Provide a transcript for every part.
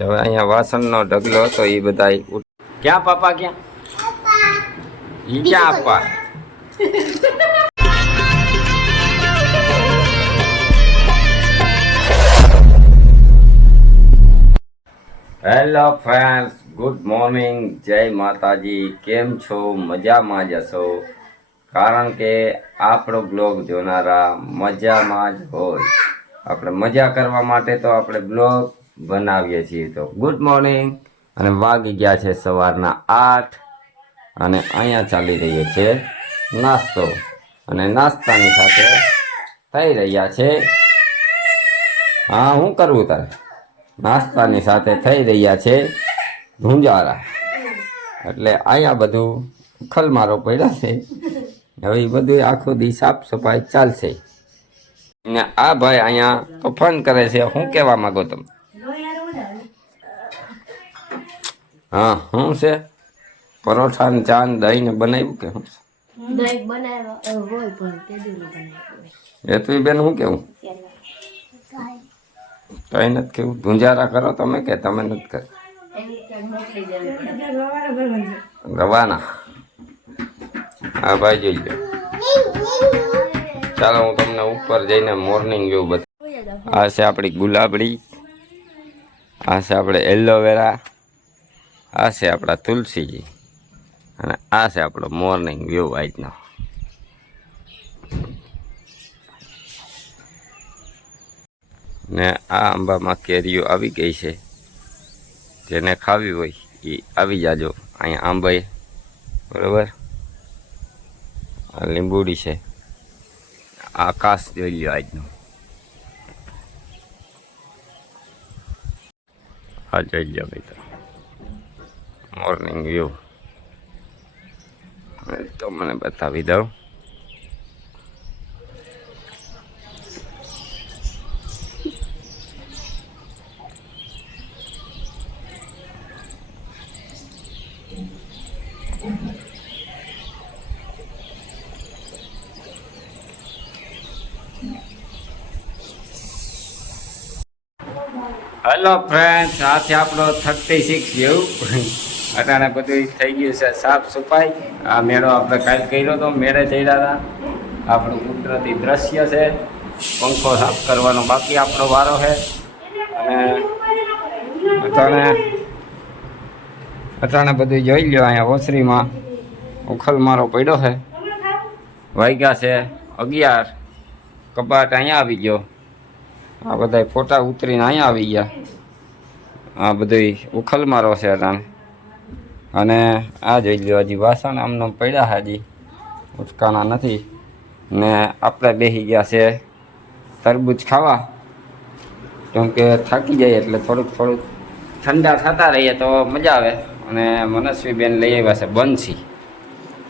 હવે અહીંયા વાસણનો ઢગલો હતો એ બધા ક્યાં પાપા ક્યાં? ઈ ક્યાં આપવા? હેલો ફ્રેન્ડ્સ ગુડ મોર્નિંગ જય માતાજી. કેમ છો? મજામાં જ હશો? કારણ કે આપણો બ્લોગ જોનારા મજામાં જ હોય. આપણે મજા કરવા માટે તો આપણે બ્લોગ બનાવીએ છીએ. તો ગુડ મોર્નિંગ અને વાગી ગયા છે સવારના આઠ. અને અહીંયા ચાલી રહ્યો છે નાસ્તો. અને નાસ્તાની સાથે થઈ રહ્યા છે. હા, હું કરવું તારે? નાસ્તાની સાથે થઈ રહ્યા છે ધુંજારા એટલે અહીંયા બધું ખલમારો પડ્યા છે. હવે બધું આખો દી સાફ સફાઈ ચાલશે. ને આ ભાઈ અહીંયા તો ફોન કરે છે. શું કહેવા માંગો તમે હા શું છે? પરોઠા ને ચા ને દહીં ને બનાવ્યું કે શું દહીં બનાવ્યા હોય પણ તે દી ન બનાવ્યું હોય. એ તું બેન શું કેવું? કઈ નથી કેવું. ધુંજારા કરો તમે કે તમે નથી કર? રવાના. હા ભાઈ જોઈ લો. ચાલો હું તમને ઉપર જઈને મોર્નિંગ વ્યૂ બધું આ છે આપણી ગુલાબડી. આ છે આપણે એલોવેરા આ છે આપણા તુલસીજી. અને આ છે આપણો મોર્નિંગ વ્યૂ આજનો ને આ આંબામાં કેરીઓ આવી ગઈ છે. જેને ખાવી હોય એ આવી જાજો. અહીંયા આંબાએ બરોબર? આ લીંબુડી છે. આકાશ જોઈ લ્યો આજનું. હા, જોઈ લ્યો ભાઈ મોર્નિંગ વ્યૂ તો મને બતાવી દઉં હેલો ફ્રેન્ડ્સ આ છે આપણો થર્ટી સિક્સ જેવું અટાણે બધું થઈ ગયું છે, સાફ સફાઈ. આ મેળો આપણે કાલ કર્યો હતો મેળે ચડ્યા હતા. આપણું કુદરતી દ્રશ્ય છે. પંખો સાફ કરવાનો બાકી આપણો વારો છે. અને અટાણે અટાણે બધું જોઈ લ્યો અહીંયા ઓસરીમાં. ઉખલ મારો પડ્યો છે. વાગ્યા છે અગિયાર. કબાટ અહીંયા આવી ગયો. આ બધા ફોટા ઉતરીને અહીંયા આવી ગયા. આ બધું ઉખલ મારો છે અટાણે. અને આ જોઈ લો હજી વાસણ આમનો પડ્યા હજી. ઉચકાના નથી. ને આપણે બેસી ગયા છે તરબૂચ ખાવા. કેમ કે થાકી જાય એટલે થોડુંક થોડુંક ઠંડા થતા રહીએ તો મજા આવે. અને મનસ્વીબેન લઈ આવ્યા છે બંસી.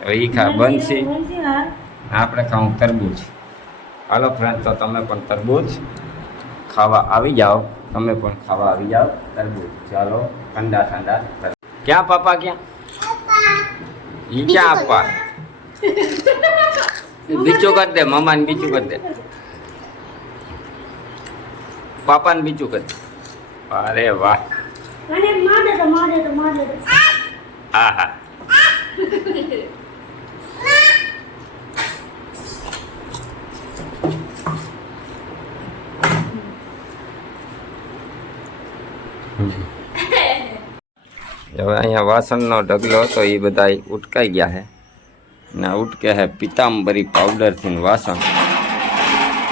હવે એ ખા બંસી. આપણે ખાવું તરબૂચ. હાલો ફ્રેન્ડ તો તમે પણ તરબૂચ ખાવા આવી જાઓ. તમે પણ ખાવા આવી જાઓ. તરબૂચ. ચાલો, ઠંડા ઠંડા. ક્યાં પાપા ક્યાં? ઈ ક્યાં આપવા? બીજું કરી દે મામાને બીજું કરી દે. પાપા ને બીજું કરી દે. અરે વાહ. હા હા. હવે અહીંયા વાસણનો ઢગલો હતો એ બધા ઉટકાઈ ગયા છે ને આ ઉટકે છે પિતાંબરી પાવડરથી વાસણ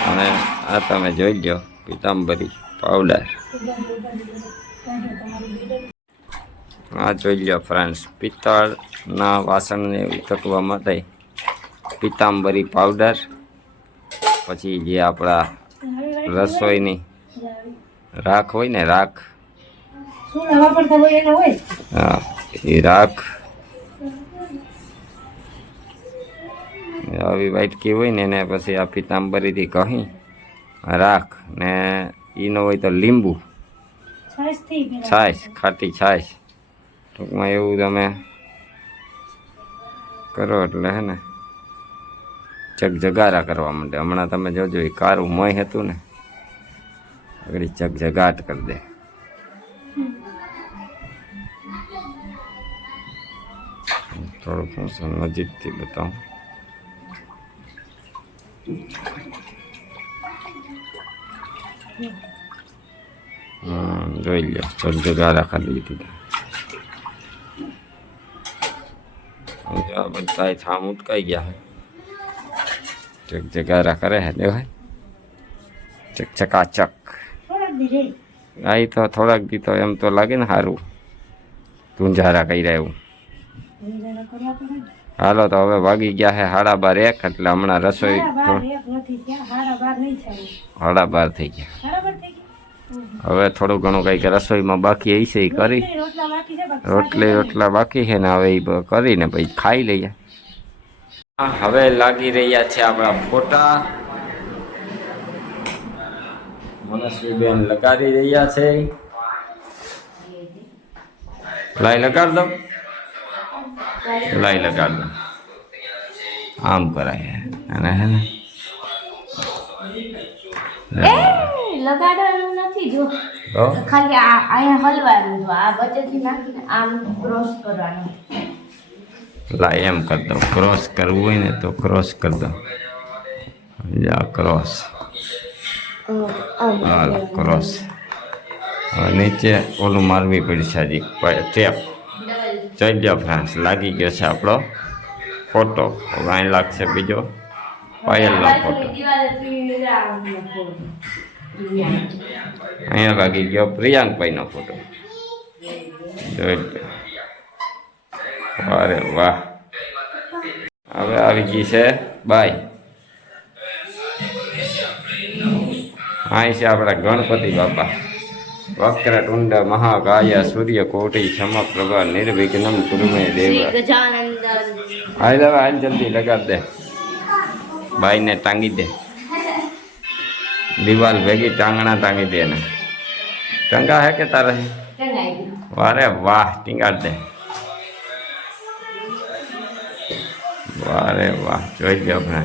અને આ તમે જોઈ લો પિતાંબરી પાવડર આ જોઈ લો ફ્રેન્ડ્સ પિત્તળના વાસણને ઉટકવા માટે પિતાંબરી પાવડર પછી જે આપણા રસોઈની રાખ હોય ને રાખ હા એ રાખ. આવી વાટકી હોય ને એને પછી આ પિતાંબરીથી કહી રાખ. ને ઈનો હોય તો લીંબુ. છાશ ખાટી છાશ. ટૂંકમાં એવું તમે કરો એટલે હે ને જગજગારા કરવા માંડે. હમણાં તમે જોજો એ કારું મય હતું ને આગળ જગજગાટ કરી દે. થોડુંક હું નજીકથી બતાવું. હમ જોઈ લો ચડજો ગારા ખાલી દીધી બધા થામ ઉટકાઈ ગયા હે. ચક ચકારા કરે હે દેખાય? ચક ચકાચક આ તો થોડાક દી તો એમ તો લાગે ને સારું તુંજારા કર્યા એવું. હાલો તો હવે વાગી ગયા છે સાડા બાર એક એટલે હમણાં રસોઈ સાડા બાર થઈ ગયા. હવે થોડું ઘણું કંઈક રસોઈમાં બાકી હશે એ કરી. રોટલી રોટલા બાકી છે ને હવે એ કરીને પછી ખાઈ લઈએ. હવે લાગી રહ્યા છે આપણા ફોટા. મનસ્વીબેન લગાડી રહ્યા છે. લાઈ લગાડ દો. લાઈ લગાડ દો. આમ કરાય અને હે ને? લગાડવાનું નથી જો. ખાલી આ અહીંયા હલવાનું જો. આ વચ્ચેથી નાખીને આમ ક્રોસ કરવાનું. લા એમ કરી દો ક્રોસ કરવું હોય ને તો ક્રોસ કરી દો જા ક્રોસ હાલ ક્રોસ નીચે ઓલું મારવી પડશે હજી. ટેપ જોઈ લો ફ્રાન્સ લાગી ગયો છે આપણો ફોટો હવે અહીં લાગશે બીજો પાયલનો ફોટો અહીંયા લાગી ગયો પ્રિયાંકભાઈનો ફોટો જોઈ લો અરે વાહ હવે આવી ગઈ છે બાય અહીં છે આપણા ગણપતિ બાપા વક્રતુંડ મહાકાય સૂર્ય કોટી સમપ્રભા નિર્વિઘ્નમ કુરુમે દેવ ગજાનંદ હાલ હવે હાલ જલ્દી લગાડ દે બાઈને ટાંગી દે દિવાલ ભેગી ટાંગણા ટાંગી દે ને ટંગા હે કે તારે ટંગાઈ ગયું વારે વાહ ટીંગાડ દે વારે વાહ જોઈ લો આપણે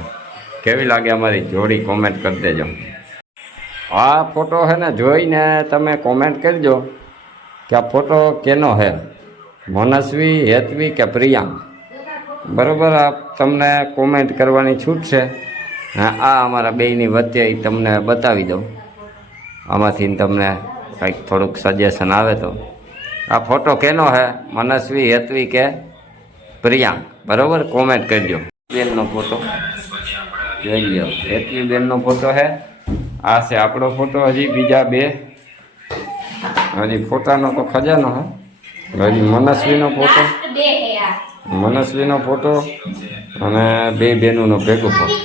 કેવી લાગે અમારી જોડી કોમેન્ટ કરી દેજો આ ફોટો છે ને જોઈને તમે કોમેન્ટ કરજો કે આ ફોટો કેનો છે મનસ્વી, હેતવી કે પ્રિયાંક બરાબર, આ તમને કોમેન્ટ કરવાની છૂટ છે. હા, આ અમારા બેયની વચ્ચે તમને બતાવી દઉં. આમાંથી તમને કંઈક થોડુંક સજેશન આવે તો. આ ફોટો કેનો છે મનસ્વી, હેતવી કે પ્રિયાંક બરાબર કોમેન્ટ કરજો. બેનનો ફોટો. જોઈ લો હેતવી બેનનો ફોટો છે આ છે આપણો ફોટો હજી બીજા બે. હજી ફોટાનો તો ખજાનો હે. હજી મનસ્વીનો ફોટો. મનસ્વીનો ફોટો અને બે બેનોનો ભેગો ફોટો.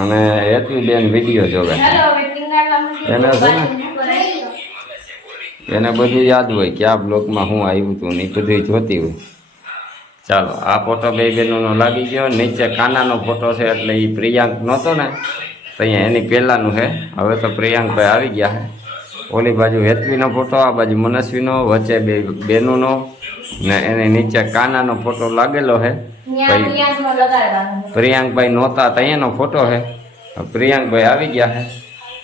અને હેતવી બેન વીડિયો જોવે. એને છે ને એને બધું યાદ હોય કે આ બ્લોકમાં હું આવ્યું હતું ને એ બધું જોતી હોય. ચાલો આ ફોટો બે બહેનોનો લાગી ગયો. નીચે કાનાનો ફોટો છે એટલે એ પ્રિયાંક નહોતો ને. તો અહીંયા એની પહેલાંનું છે. હવે તો પ્રિયાંકભાઈ આવી ગયા છે. ઓલી બાજુ હેતવીનો ફોટો આ બાજુ મનસ્વીનો વચ્ચે બે બેનુનો ને એની નીચે કાનાનો ફોટો લાગેલો છે. પ્રિયાંકભાઈ નહોતા ત્યાંનો અહીંયાનો ફોટો છે. પ્રિયાંકભાઈ આવી ગયા છે.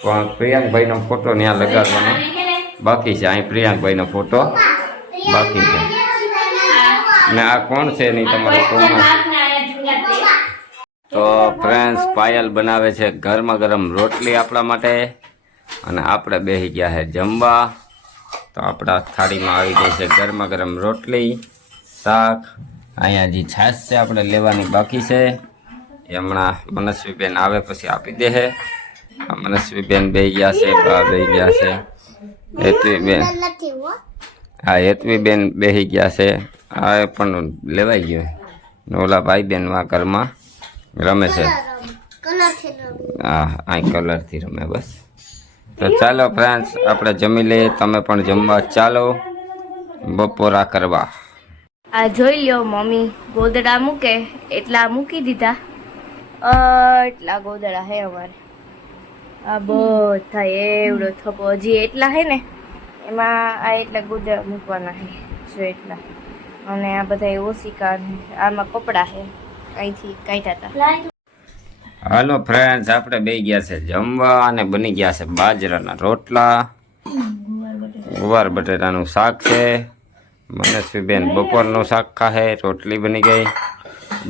પણ પ્રિયાંકભાઈનો ફોટો ત્યાં લગાડવાનો. બાકી છે અહીં પ્રિયાંકભાઈનો ફોટો બાકી છે. ને આ કોણ છે એની તમારે કોણ mark ને અહીંયા ટીંગાડ દે. તો ફ્રેન્ડ્સ, પાયલ બનાવે છે ગરમા ગરમ રોટલી આપણા માટે. અને આપણે બેસી ગયા છે જમવા. તો આપણા થાળીમાં આવી ગઈ છે ગરમા ગરમ રોટલી, શાક. અહીંયા જે છાશ છે આપણે લેવાની બાકી છે. એ હમણાં મનસ્વીબેન આવે પછી આપી દે છે મનસ્વીબેન બે ગયા છે, બા ગયા છે. હેતવીબેન. હા, હેતવીબેન બેસી ગયા છે. આ પણ લેવાઈ ગયો ઓલા ભાઈ બેન ઘરમાં. રમે છે? હા અહીં કલરથી રમે. બસ. તો ચાલો ફ્રેન્ડ્સ આપણે જમી લઈએ. તમે પણ જમવા ચાલો. બપોરા કરવા. આ જોઈ લ્યો મમ્મી ગોદડા મૂકે એટલા મૂકી દીધા. અ, એટલા ગોદડા હે અમારે. આ બધા એવડો થપો હજી એટલા હે ને એમાં આ એટલા ગોદડા મૂકવાના હે જો એટલા. અને આ બધા ઓસિકા આમાં કપડાં હે. અહીંથી કાઢ્યા હતા. હાલો ફ્રેન્ડ્સ આપણે બે ગયા છે જમવા અને બની ગયા છે બાજરાના રોટલા. ગુવાર બટેટાનું શાક છે. મનસ્વીબેન બપોરનું શાક ખાહે, રોટલી બની ગઈ.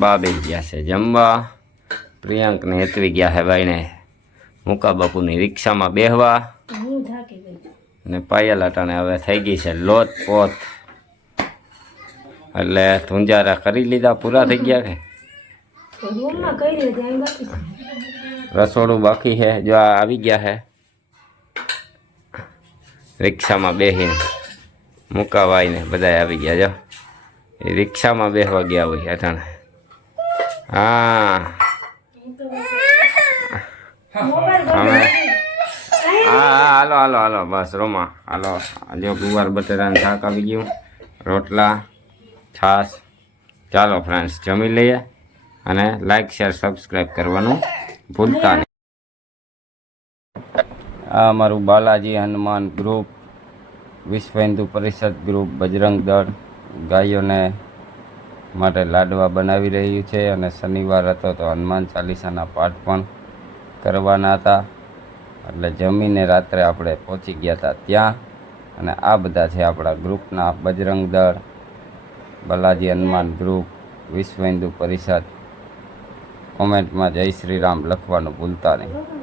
બા બે ગયા છે જમવા. પ્રિયંકને હેતવી ગયા છે ભાઈને મુકા બાપુની રિક્ષામાં બેહવા. ને પાયલ અટાણે હવે થઈ ગઈ છે લોત પોત એટલે ધુંજારા કરી લીધા, પૂરા થઈ ગયા કે રસોડું બાકી છે. જો આ આવી ગયા છે. રિક્ષામાં બેસીને મુકાવાઈને બધા આવી ગયા. જો, એ રિક્ષામાં બેસવા ગયા હોય અટાણે. હા. હાલો હાલો હાલો. બસ રોમા હાલો. જો ગુવાર બટેટાનું શાક આવી ગયું. રોટલા, છાશ. ચાલો ફ્રેન્ડ્સ જમી લઈએ. અને લાઇક શેર સબસ્ક્રાઈબ કરવાનું ભૂલતા નહીં. આ અમારું બાલાજી હનુમાન ગ્રુપ વિશ્વ હિન્દુ પરિષદ ગ્રુપ બજરંગ દળ, ગાયોને માટે લાડવા બનાવી રહ્યું છે અને શનિવાર હતો તો હનુમાન ચાલીસાના પાઠ પણ કરવાના હતા. એટલે જમીને રાત્રે આપણે પહોંચી ગયા હતા ત્યાં અને આ બધા છે આપણા ગ્રુપના બજરંગ દળ, બાલાજી હનુમાન ગ્રુપ વિશ્વ હિન્દુ પરિષદ કોમેન્ટમાં જય શ્રી રામ લખવાનું ભૂલતા નહીં.